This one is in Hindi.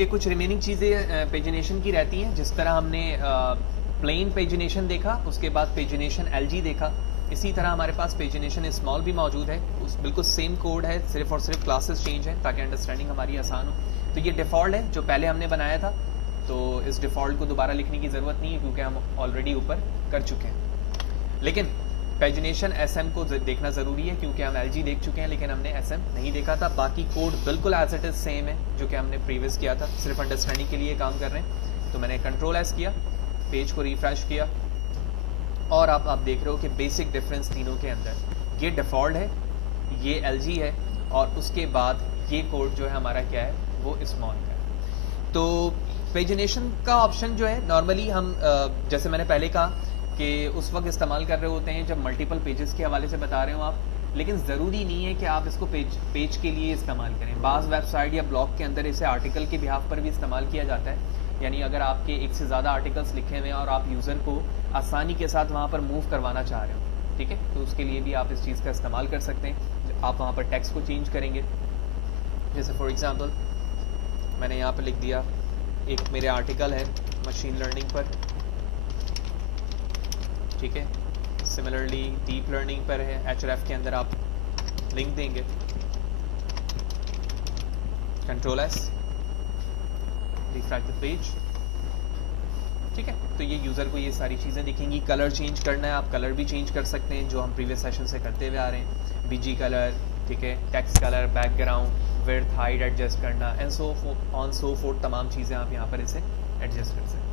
आपके कुछ रिमेनिंग चीज़ें पेजिनेशन की रहती हैं। जिस तरह हमने प्लेन पेजिनेशन देखा, उसके बाद पेजिनेशन एलजी देखा, इसी तरह हमारे पास पेजिनेशन स्मॉल भी मौजूद है। उस बिल्कुल सेम कोड है, सिर्फ और सिर्फ क्लासेस चेंज हैं ताकि अंडरस्टैंडिंग हमारी आसान हो। तो ये डिफ़ॉल्ट है जो पहले हमने बनाया था, तो इस डिफ़ॉल्ट को दोबारा लिखने की ज़रूरत नहीं है क्योंकि हम ऑलरेडी ऊपर कर चुके हैं। लेकिन पेजिनेशन एसएम को देखना ज़रूरी है क्योंकि हम एलजी देख चुके हैं लेकिन हमने एसएम नहीं देखा था। बाकी कोड बिल्कुल एज इट इज़ सेम है जो कि हमने प्रीवियस किया था, सिर्फ अंडरस्टैंडिंग के लिए काम कर रहे हैं। तो मैंने कंट्रोल एस किया, पेज को रिफ्रेश किया और आप देख रहे हो कि बेसिक डिफरेंस तीनों के अंदर, ये डिफ़ॉल्ट है, ये एलजी है और उसके बाद ये कोड जो है हमारा क्या है, वो स्मॉल का है। तो पेजिनेशन का ऑप्शन जो है नॉर्मली हम जैसे मैंने पहले कहा कि उस वक्त इस्तेमाल कर रहे होते हैं जब मल्टीपल पेजेस के हवाले से बता रहे हो आप, लेकिन ज़रूरी नहीं है कि आप इसको पेज के लिए इस्तेमाल करें। बाज़ वेबसाइट या ब्लॉग के अंदर इसे आर्टिकल के बिहाफ पर भी इस्तेमाल किया जाता है। यानी अगर आपके एक से ज़्यादा आर्टिकल्स लिखे हुए हैं और आप यूज़र को आसानी के साथ वहाँ पर मूव करवाना चाह रहे हो, ठीक है, तो उसके लिए भी आप इस चीज़ का इस्तेमाल कर सकते हैं। आप वहाँ पर टेक्स्ट को चेंज करेंगे, जैसे फॉर एग्ज़ाम्पल मैंने यहाँ पर लिख दिया, एक मेरे आर्टिकल है मशीन लर्निंग पर, ठीक है, सिमिलरली डीप लर्निंग पर है, एचआरएफ के अंदर आप लिंक देंगे, control S, refresh the page, ठीक है। तो ये यूज़र को ये सारी चीज़ें दिखेंगी। कलर चेंज करना है, आप कलर भी चेंज कर सकते हैं जो हम प्रीवियस सेशन से करते हुए आ रहे हैं, बीजी कलर, ठीक है, text colour, background, width, height adjust करना and so on so forth, तमाम चीज़ें आप यहाँ पर इसे एडजस्ट कर सकते हैं।